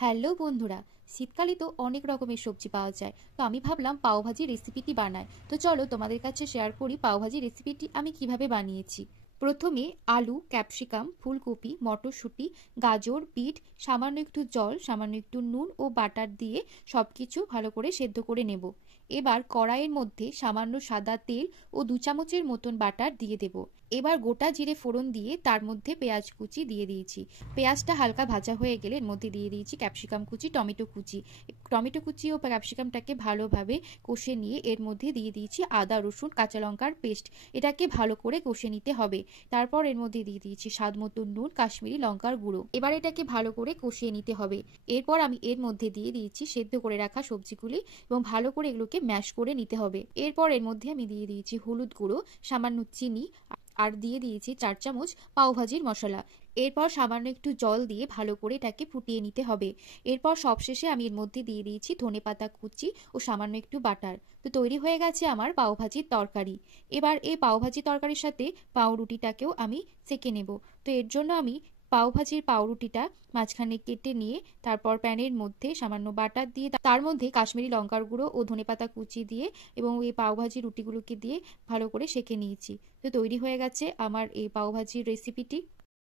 Hello বন্ধুরা, শীতকালে তো অনেক রকমের সবজি পাওয়া যায়। তো আমি ভাবলাম পাওভাজি রেসিপিটি বানাই। তো চলো তোমাদের কাছে শেয়ার করি পাওভাজি রেসিপিটি আমি কিভাবে বানিয়েছি। প্রথমে আলু, ক্যাপসিকাম, ফুলকপি, মটরশুঁটি, গাজর, বিট, সামান্য একটু জল, সামান্য একটু নুন ও বাটার দিয়ে সবকিছু ভালো করে সেদ্ধ করে নেব। এবার কড়াইয়ের মধ্যে সামান্য সাদা তেল ও 2 চামচের মতন বাটার দিয়ে দেব। এবার গোটা জিরে ফোড়ন দিয়ে তার মধ্যে পেঁয়াজ কুচি দিয়ে দিয়েছি। পেঁয়াজটা হালকা ভাজা হয়ে গেলে এর মধ্যে দিয়ে দিয়েছি ক্যাপসিকাম কুচি, টমেটো কুচি। টমেটো কুচি ও ক্যাপসিকামটাকে ভালোভাবে কষে নিয়ে এর মধ্যে দিয়ে দিয়েছি আদা, রসুন, কাঁচা লঙ্কার পেস্ট। এটাকে ভালো করে কষে নিতে হবে। তারপর এর মধ্যে দিয়ে দিয়েছি স্বাদ মতো নুন, কাশ্মীরি লঙ্কার গুঁড়ো। এবার এটাকে ভালো করে কষিয়ে নিতে হবে। এরপর আমি এর মধ্যে দিয়ে দিয়েছি সেদ্ধ করে রাখা সবজিগুলি এবং ভালো করে এগুলোকে ম্যাশ করে নিতে হবে। এরপর এর মধ্যে আমি দিয়ে দিয়েছি হলুদ গুঁড়ো, সামান্য চিনি আর দিয়ে দিয়েছি 4 চামচ পাওভাজির মশলা। এরপর সামান্য একটু জল দিয়ে ভালো করে এটাকে ফুটিয়ে নিতে হবে। এরপর সবশেষে আমি এর মধ্যে দিয়ে দিয়েছি ধনেপাতা কুচি ও সামান্য একটু বাটার। তো তৈরি হয়ে গেছে আমার পাওভাজির তরকারি। এবার এই পাওভাজি তরকারির সাথে পাউরুটিটাকেও আমি সেঁকে নেব। তো এর জন্য আমি পাওভাজির পাউরুটিটা মাঝখানে কেটে নিয়ে তারপর প্যানের মধ্যে সামান্য বাটার দিয়ে তার মধ্যে কাশ্মীরি লঙ্কার গুঁড়ো ও ধনেপাতা কুচি দিয়ে এবং এই পাওভাজি রুটিগুলোকে দিয়ে ভালো করে সেঁকে নিয়েছি। তো তৈরি হয়ে গেছে আমার এই পাওভাজির রেসিপিটি।